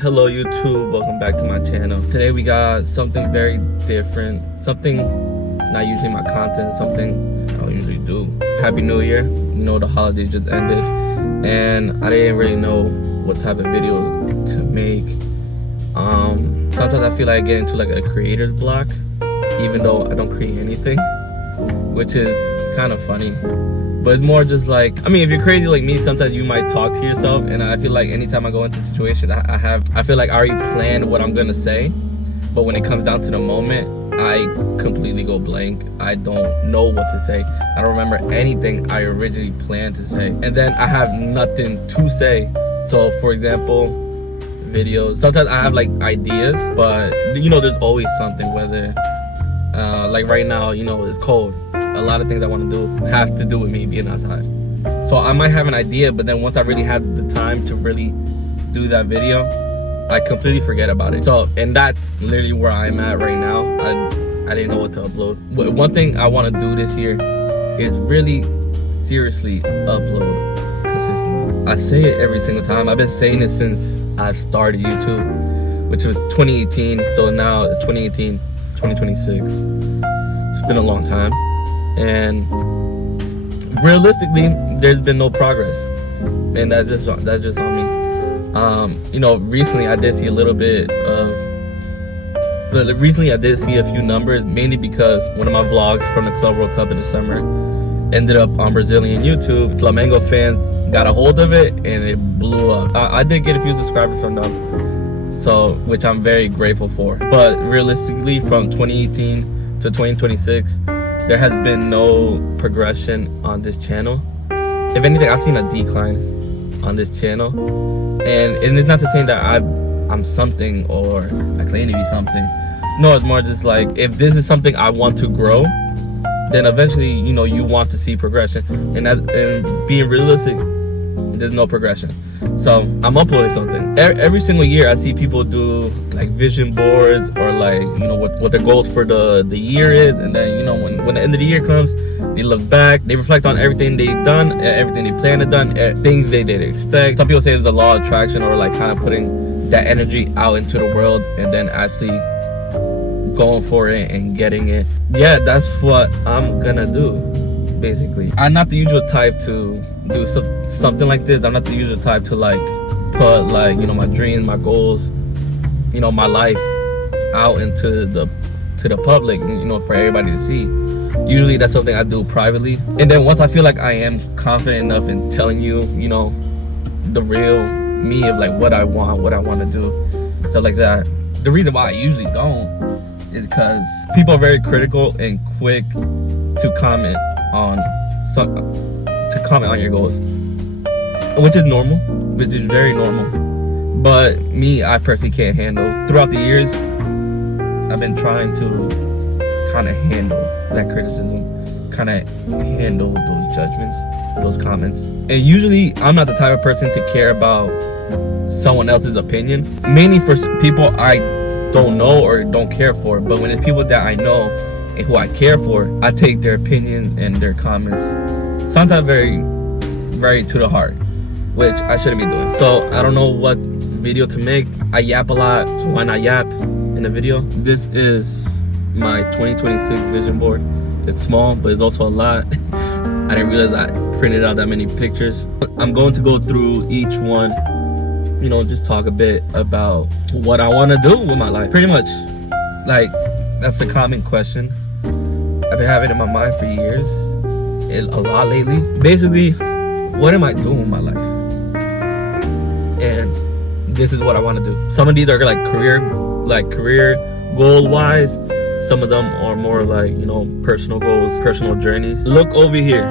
Hello YouTube, welcome back to my channel. Today we got something very different, something not usually my content, something I don't usually do. Happy New Year. You know, the holidays just ended and I didn't really know what type of video to make. Sometimes I feel like I get into like a creator's block even though I don't create anything, which is kind of funny. But it's more just like, I mean, if you're crazy like me, sometimes you might talk to yourself, and I feel like anytime I go into situations, I feel like I already planned what I'm gonna say, but when it comes down to the moment, I completely go blank. I don't know what to say. I don't remember anything I originally planned to say, and then I have nothing to say. So for example, videos, sometimes I have like ideas, but you know, there's always something, whether like right now, you know, it's cold. A lot of things I want to do have to do with me being outside. So I might have an idea, but then once I really have the time to really do that video, I completely forget about it. So, and that's literally where I'm at right now. I didn't know what to upload. One thing I want to do this year is really seriously upload consistently. I say it every single time. I've been saying it since I started YouTube, which was 2018. So now it's 2018, 2026. It's been a long time. And realistically, there's been no progress, and that's just on me. You know, recently I did see a little bit of, recently I did see a few numbers, mainly because one of my vlogs from the Club World Cup in the summer ended up on Brazilian YouTube. Flamengo fans got a hold of it and it blew up. I did get a few subscribers from them, so which I'm very grateful for. But realistically, from 2018 to 2026, there has been no progression on this channel. If anything, I've seen a decline on this channel, and it's not to say that I'm something or I claim to be something. No, it's more just like, if this is something I want to grow, then eventually, you know, you want to see progression, and being realistic, there's no progression. So I'm uploading something every single year. I see people do like vision boards, or like, you know, what their goals for the year is, and then, you know, when the end of the year comes, they look back, they reflect on everything they've done, everything they planned to done, things they didn't expect. Some people say it's the law of attraction, or like kind of putting that energy out into the world and then actually going for it and getting it. Yeah, that's what I'm gonna do, basically. I'm not the usual type to do something like this. I'm not the usual type to like put, like, you know, my dreams, my goals, you know, my life out into the public, you know, for everybody to see. Usually that's something I do privately, and then once I feel like I am confident enough in telling you, you know, the real me of like what I want to do, stuff like that. The reason why I usually don't is because people are very critical and quick to comment on your goals, which is normal, which is very normal. But me, I personally can't handle. Throughout the years, I've been trying to kind of handle that criticism, kind of handle those judgments, those comments. And usually, I'm not the type of person to care about someone else's opinion, mainly for people I don't know or don't care for. But when it's people that I know and who I care for, I take their opinions and their comments sometimes very, very to the heart, which I shouldn't be doing. So I don't know what video to make. I yap a lot, so why not yap in a video? This is my 2026 vision board. It's small, but it's also a lot. I didn't realize I printed out that many pictures. I'm going to go through each one, you know, just talk a bit about what I want to do with my life. Pretty much, like, that's the common question I've been having in my mind for years, a lot lately. Basically, what am I doing with my life? And this is what I want to do. Some of these are like career goal wise. Some of them are more like, you know, personal goals, personal journeys. Look over here.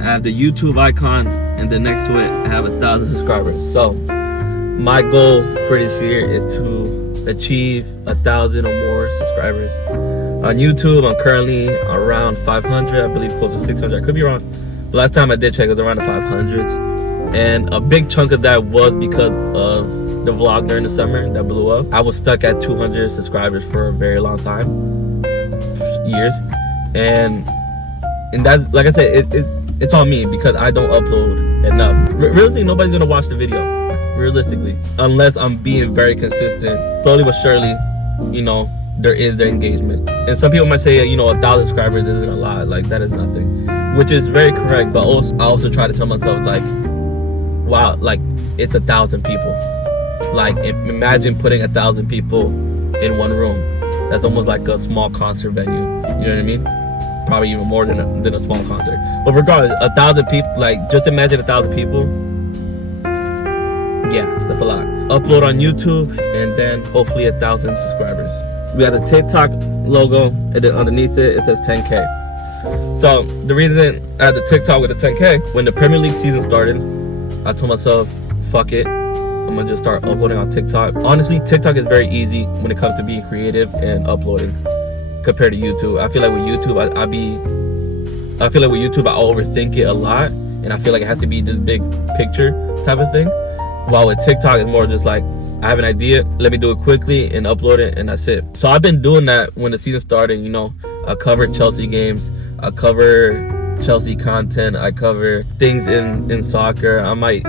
I have the YouTube icon, and then next to it I have 1,000 subscribers. So my goal for this year is to achieve 1,000 or more subscribers on YouTube. I'm currently around 500, I believe, close to 600. I could be wrong. The last time I did check, it was around the 500s, and a big chunk of that was because of the vlog during the summer that blew up. I was stuck at 200 subscribers for a very long time, years, and that's, like I said, it's on me because I don't upload enough. Really, nobody's gonna watch the video. realistically, unless I'm being very consistent. Slowly but surely, you know, there is their engagement. And some people might say, you know, 1,000 subscribers isn't a lot, like that is nothing, which is very correct. But also, I also try to tell myself, like, wow, like it's 1,000 people. Like, imagine putting 1,000 people in one room. That's almost like a small concert venue. You know what I mean? Probably even more than a small concert. But regardless, 1,000 people, like, just imagine 1,000 people. Yeah, that's a lot. Upload on YouTube, and then hopefully 1,000 subscribers. We have the TikTok logo, and then underneath it says 10K. So the reason I had the TikTok with the 10K, when the Premier League season started, I told myself, fuck it, I'm gonna just start uploading on TikTok. Honestly, TikTok is very easy when it comes to being creative and uploading compared to YouTube. I feel like with YouTube, I overthink it a lot, and I feel like it has to be this big picture type of thing. While with TikTok, it's more just like, I have an idea, let me do it quickly and upload it, and that's it. So I've been doing that when the season started. You know, I cover Chelsea games, I cover Chelsea content, I cover things in soccer. I might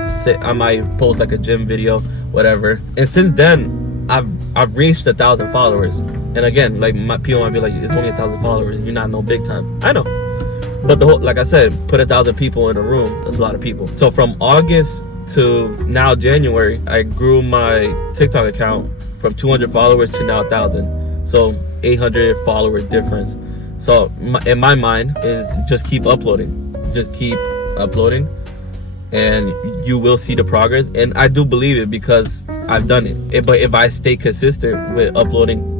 post like a gym video, whatever. And since then, I've reached 1,000 followers. And again, like, people might be like, it's only 1,000 followers, you're not no big time. I know, but like I said, put 1,000 people in a room, that's a lot of people. So from August to now January, I grew my TikTok account from 200 followers to now 1,000. So 800 follower difference. So in my mind is just keep uploading, and you will see the progress. And I do believe it because I've done it. But if I stay consistent with uploading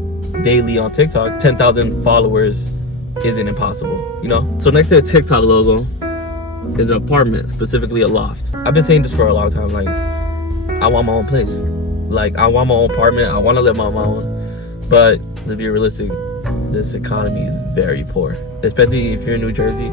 daily on TikTok, 10,000 followers isn't impossible, you know? So next to the TikTok logo is an apartment, specifically a loft. I've been saying this for a long time, like, I want my own place. Like, I want my own apartment, I want to live on my own. But to be realistic, this economy is very poor, especially if you're in New Jersey.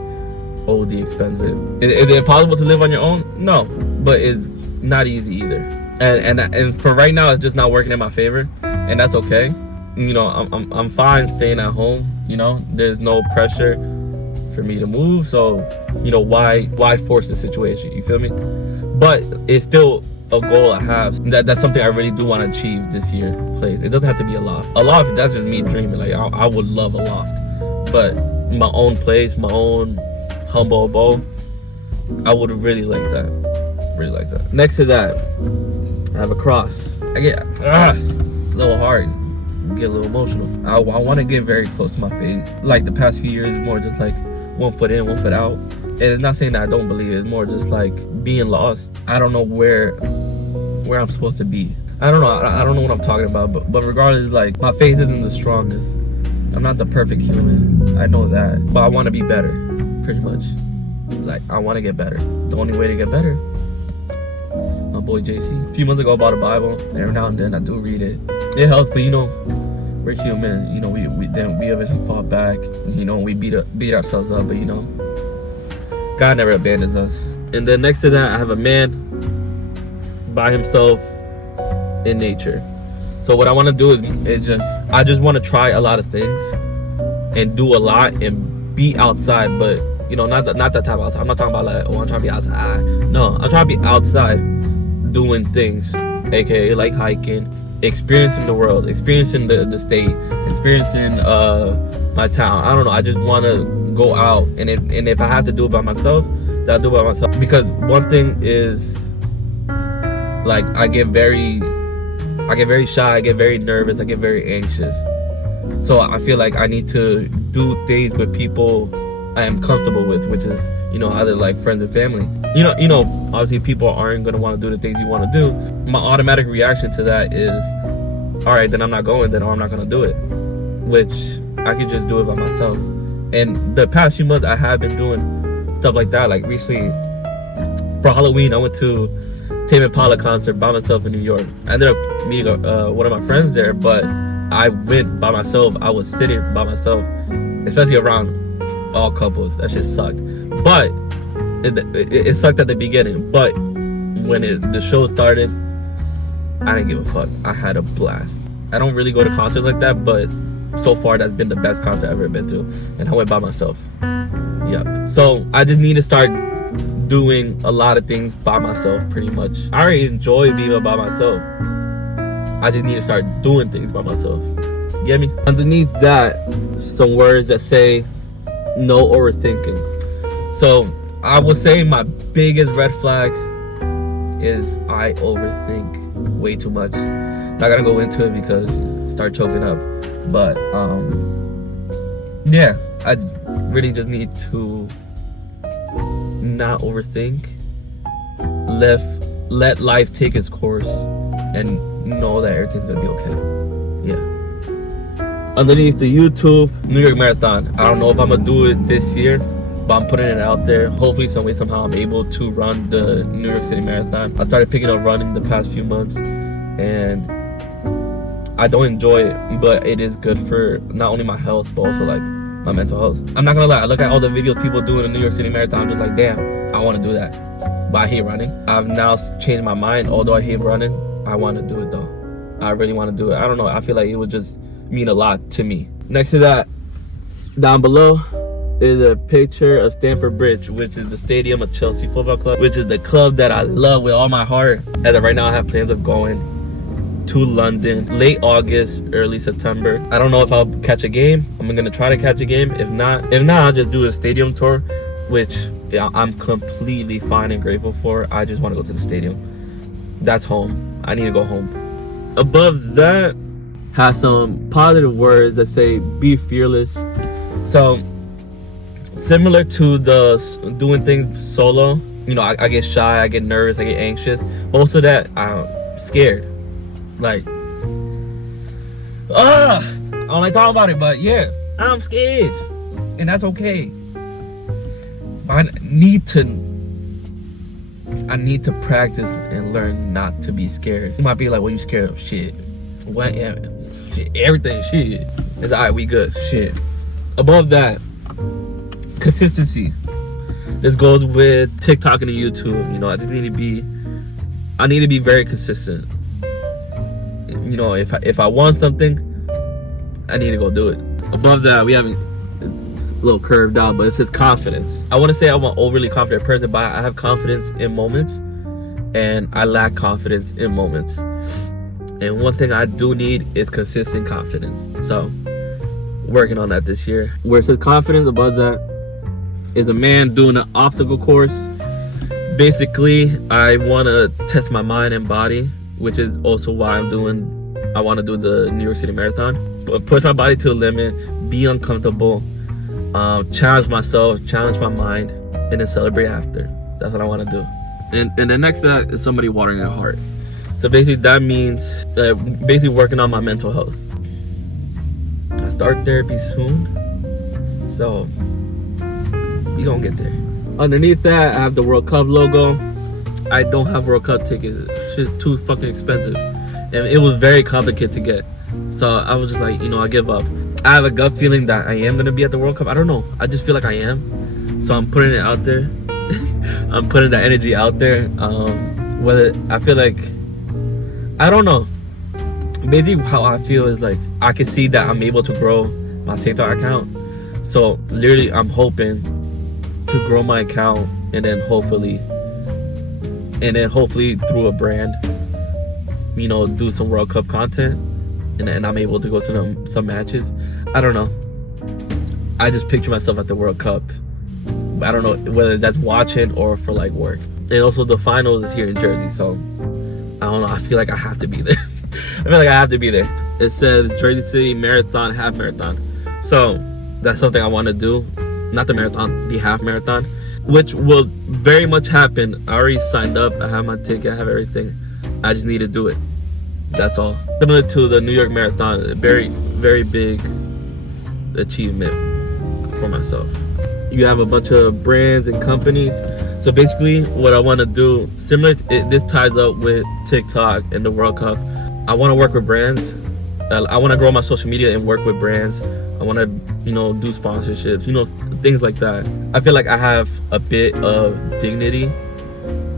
OD expensive. Is it impossible to live on your own? No, but it's not easy either. And for right now, it's just not working in my favor, and that's okay. You know, I'm fine staying at home. You know, there's no pressure for me to move, so, you know, why force the situation? You feel me? But it's still a goal I have. That's something I really do want to achieve this year. Place. It doesn't have to be a loft. A loft, that's just me dreaming. Like, I would love a loft, but my own place, my own humble abode, I would really like that. Really like that. Next to that, I have a cross. I get a little hard, get a little emotional. I want to get very close to my face. Like the past few years, more just like 1 foot in, 1 foot out. And it's not saying that I don't believe it. It's more just like being lost. I don't know where I'm supposed to be. I don't know. I don't know what I'm talking about. But regardless, like, my faith isn't the strongest. I'm not the perfect human. I know that. But I want to be better, pretty much. Like, I want to get better. The only way to get better. My boy JC. A few months ago, I bought a Bible. Every now and then, I do read it. It helps, but, you know, we're human. You know, we eventually fall back. You know, we beat ourselves up. But, you know, God never abandons us. And then next to that, I have a man by himself in nature. So what I want to do is I just want to try a lot of things and do a lot and be outside, but, you know, not that type of outside. I'm not talking about like, oh, I'm trying to be outside. No, I'm trying to be outside doing things, aka like hiking, experiencing the world, experiencing the state, experiencing my town. I don't know. I just want to go out, and if I have to do it by myself, then I'll do it by myself. Because one thing is, like, I get very shy, I get very nervous, I get very anxious. So I feel like I need to do things with people I am comfortable with, which is, you know, either like friends and family. You know, obviously people aren't gonna want to do the things you want to do. My automatic reaction to that is, all right, then I'm not going, then, or I'm not gonna do it. Which I could just do it by myself. And the past few months I have been doing stuff like that. Like recently, for Halloween, I went to Tame Impala concert by myself in New York. I ended up meeting one of my friends there, but I went by myself. I was sitting by myself, especially around all couples. That shit sucked. But it sucked at the beginning. But when the show started, I didn't give a fuck. I had a blast. I don't really go to concerts like that, but so far that's been the best concert I've ever been to, and I went by myself. Yep. So I just need to start doing a lot of things by myself pretty much. I already enjoy being by myself. I just need to start doing things by myself. You get me? Underneath that, some words that say no overthinking. So I would say my biggest red flag is I overthink way too much. Not gonna go into it because I start choking up. But yeah, I really just need to not overthink. Let life take its course and know that everything's gonna be okay. Yeah. Underneath the YouTube New York Marathon, I don't know if I'm gonna do it this year, but I'm putting it out there. Hopefully some way somehow I'm able to run the New York City Marathon. I started picking up running the past few months, and I don't enjoy it, but it is good for not only my health but also like my mental health. I'm not gonna lie, I look at all the videos people doing the New York City Marathon, I'm just like, damn, I want to do that, but I hate running. I've now changed my mind. Although I hate running, I want to do it though. I really want to do it. I don't know, I feel like it would just mean a lot to me. Next to that, down below, is a picture of Stamford Bridge, which is the stadium of Chelsea Football Club, which is the club that I love with all my heart. As of right now, I have plans of going to London late August, early September. I don't know if I'll catch a game. I'm gonna try to catch a game. If not, I'll just do a stadium tour, which I'm completely fine and grateful for. I just want to go to the stadium. That's home. I need to go home. Above that has some positive words that say be fearless. So similar to the doing things solo, you know, I get shy, I get nervous, I get anxious. Also that I'm scared. Like, I don't like talking about it, but yeah, I'm scared, and that's okay. I need to practice and learn not to be scared. You might be like, well, you scared of shit. What? Shit, everything, shit. It's alright, we good, shit. Above that, consistency. This goes with TikTok and YouTube. You know, I need to be very consistent. You know, if I want something, I need to go do it. Above that, we have a little curved out, but it says confidence. I want to say I'm an overly confident person, but I have confidence in moments, and I lack confidence in moments. And one thing I do need is consistent confidence. So, working on that this year. Where it says confidence, above that is a man doing an obstacle course. Basically, I want to test my mind and body, which is also why I want to do the New York City Marathon. Push my body to the limit, be uncomfortable, challenge myself, challenge my mind, and then celebrate after. That's what I want to do. And then next to that is somebody watering their heart. So basically that means basically working on my mental health. I start therapy soon, so we gonna get there. Underneath that, I have the World Cup logo. I don't have World Cup tickets. It's just too fucking expensive, and it was very complicated to get. So I was just like, you know, I give up. I have a gut feeling that I am gonna be at the World Cup. I don't know. I just feel like I am. So I'm putting it out there. I'm putting the energy out there. Whether I feel like, I don't know. Basically, how I feel is like I can see that I'm able to grow my TikTok account. So literally, I'm hoping to grow my account, and then hopefully through a brand, you know, do some World Cup content, and I'm able to go to some matches. I don't know. I just picture myself at the World Cup. I don't know whether that's watching or for like work. And also the finals is here in Jersey, so I don't know. I feel like I have to be there. I feel like I have to be there. It says Jersey City Marathon, half marathon. So that's something I want to do. Not the marathon, the half marathon, which will very much happen. I already signed up. I have my ticket. I have everything. I just need to do it. That's all. Similar to the New York Marathon, a very, very big achievement for myself. You have a bunch of brands and companies. So basically what I want to do, this ties up with TikTok and the World Cup. I want to work with brands. I want to grow my social media and work with brands. I want to, you know, do sponsorships, you know, things like that. I feel like I have a bit of dignity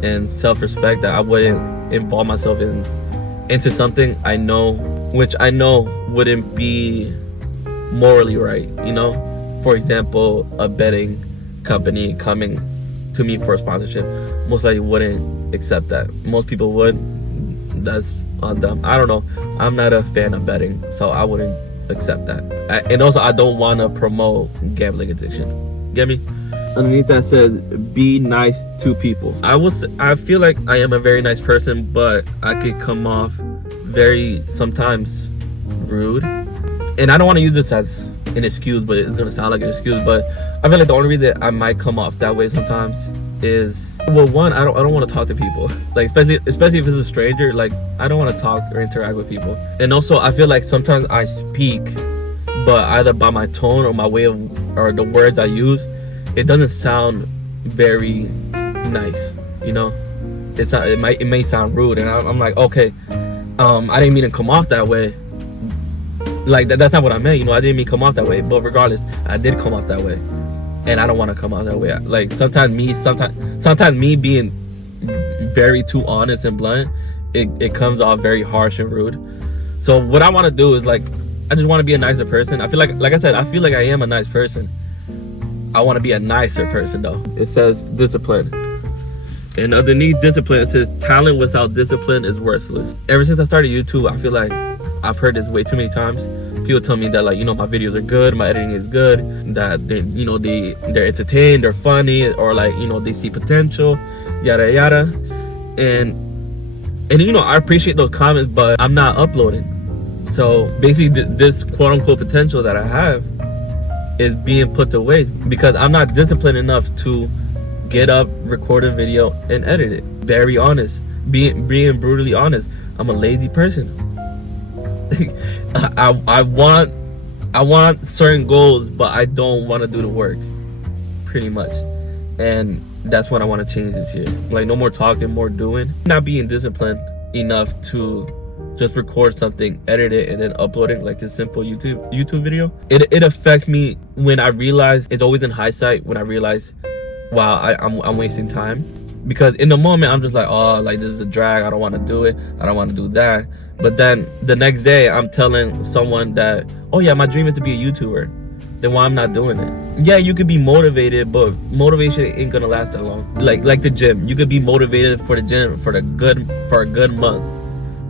and self-respect that I wouldn't involve myself into something which I know wouldn't be morally right, you know? For example, a betting company coming to me for a sponsorship, most likely wouldn't accept that. Most people would. That's on them. I don't know. I'm not a fan of betting, so I wouldn't accept that. And also, I don't want to promote gambling addiction. Get me? Underneath that says, be nice to people. I feel like I am a very nice person, but I could come off very, sometimes, rude. And I don't want to use this as an excuse, but it's going to sound like an excuse. But I feel like the only reason I might come off that way sometimes is, well, one, I don't want to talk to people, like especially if it's a stranger. Like, I don't want to talk or interact with people. And also, I feel like sometimes I speak, but either by my tone or my way of, or the words I use, it doesn't sound very nice, you know. It may sound rude, and I'm like, okay, I didn't mean to come off that way. Like, that's not what I meant, you know. I didn't mean to come off that way, but regardless, I did come off that way. And I don't want to come out that way. Like, sometimes me being very too honest and blunt, it comes off very harsh and rude. So what I want to do is, like, I just want to be a nicer person. I feel like I said, I feel like I am a nice person. I want to be a nicer person though. It says discipline. And underneath discipline, it says talent without discipline is worthless. Ever since I started YouTube, I feel like I've heard this way too many times. People tell me that, like, you know, my videos are good, my editing is good, that they, you know, they're entertained, they're funny, or like, you know, they see potential, yada yada. And you know, I appreciate those comments, but I'm not uploading. So basically, this quote unquote potential that I have is being put to waste because I'm not disciplined enough to get up, record a video, and edit it. Very honest, being brutally honest. I'm a lazy person. I want certain goals, but I don't want to do the work, pretty much. And that's what I want to change this year. Like, no more talking, more doing. Not being disciplined enough to just record something, edit it, and then upload it, like this simple YouTube video. It affects me when I realize, it's always in hindsight when I realize, wow, I'm wasting time. Because in the moment, I'm just like, oh, like, this is a drag, I don't want to do it, I don't want to do that. But then the next day, I'm telling someone that, oh yeah, my dream is to be a YouTuber. Then why I'm not doing it? Yeah, you could be motivated, but motivation ain't gonna last that long. Like the gym, you could be motivated for the gym for a good month.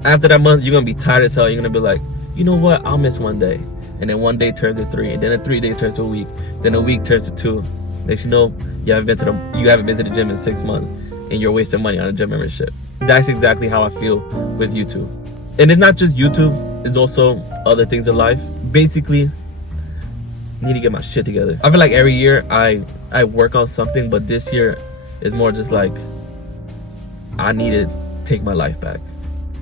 After that month, you're gonna be tired as hell. You're gonna be like, you know what? I'll miss one day, and then one day turns to 3, and then 3 days turns to a week, then a week turns to 2. Next you know, you haven't been to the gym in 6 months, and you're wasting money on a gym membership. That's exactly how I feel with YouTube. And it's not just YouTube, it's also other things in life. Basically, I need to get my shit together. I feel like every year I work on something, but this year is more just like, I need to take my life back,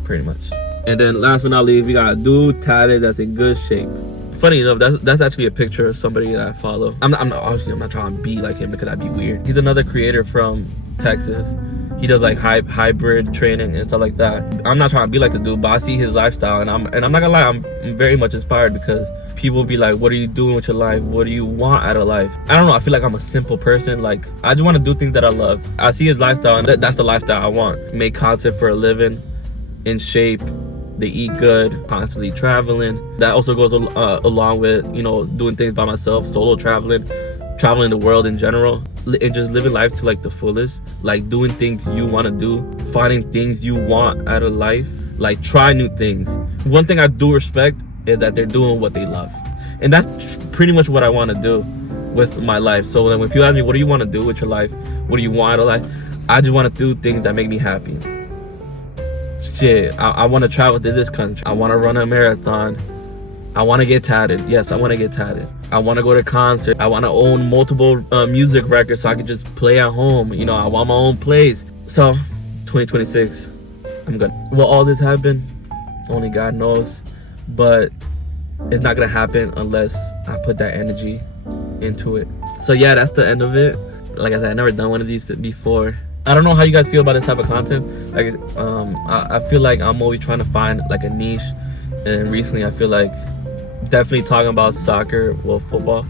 pretty much. And then last but not least, we got a dude tatted that's in good shape. Funny enough, that's actually a picture of somebody that I follow. I'm not trying to be like him because that'd be weird. He's another creator from Texas. He does like hybrid training and stuff like that. I'm not trying to be like the dude, but I see his lifestyle, and I'm not gonna lie, I'm very much inspired because people be like, what are you doing with your life? What do you want out of life? I don't know, I feel like I'm a simple person. Like, I just want to do things that I love. I see his lifestyle, and that's the lifestyle I want. Make content for a living, in shape, they eat good, constantly traveling. That also goes along with, you know, doing things by myself, solo traveling the world in general, and just living life to like the fullest. Like, doing things you want to do, finding things you want out of life, like try new things. One thing I do respect is that they're doing what they love, and that's pretty much what I want to do with my life. So then when people ask me, what do you want to do with your life, what do you want out of life, I just want to do things that make me happy. Shit, I want to travel to this country, I want to run a marathon, I want to get tatted. Yes, I want to get tatted. I want to go to concert. I want to own multiple music records so I can just play at home. You know, I want my own place. So 2026, I'm good. Will all this happen? Only God knows. But it's not gonna happen unless I put that energy into it. So yeah, that's the end of it. Like I said, I've never done one of these before. I don't know how you guys feel about this type of content. Like, I feel like I'm always trying to find like a niche, and recently I feel like definitely talking about soccer, well, football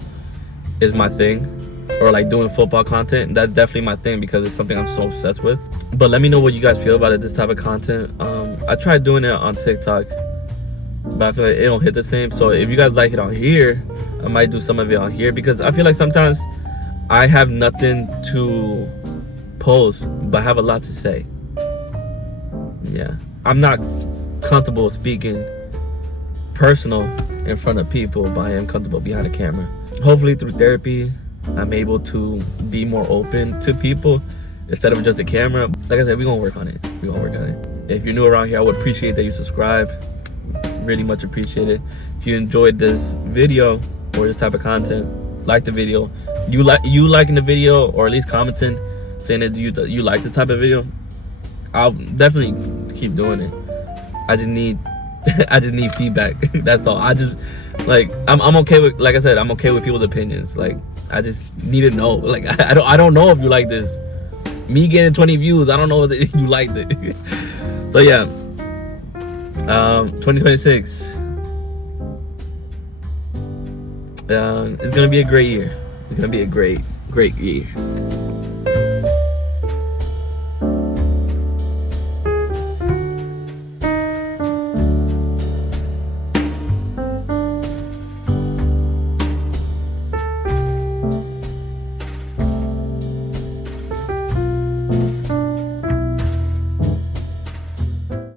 is my thing, or like doing football content. That's definitely my thing because it's something I'm so obsessed with. But let me know what you guys feel about it, this type of content. I tried doing it on TikTok, but I feel like it don't hit the same. So if you guys like it on here, I might do some of it on here, because I feel like sometimes I have nothing to post, but have a lot to say. Yeah, I'm not comfortable speaking personal in front of people, but I am comfortable behind a camera. Hopefully through therapy, I'm able to be more open to people instead of just a camera. Like I said, we're gonna work on it. If you're new around here, I would appreciate that you subscribe. Really much appreciate it. If you enjoyed this video or this type of content, like the video. You liking the video, or at least commenting saying that you like this type of video, I'll definitely keep doing it. I just need feedback. That's all. I'm okay with, like I said, I'm okay with people's opinions. Like, I just need to know. Like, I don't know if you like this. Me getting 20 views, I don't know if you liked it. So yeah, 2026. It's gonna be a great year. It's gonna be a great year.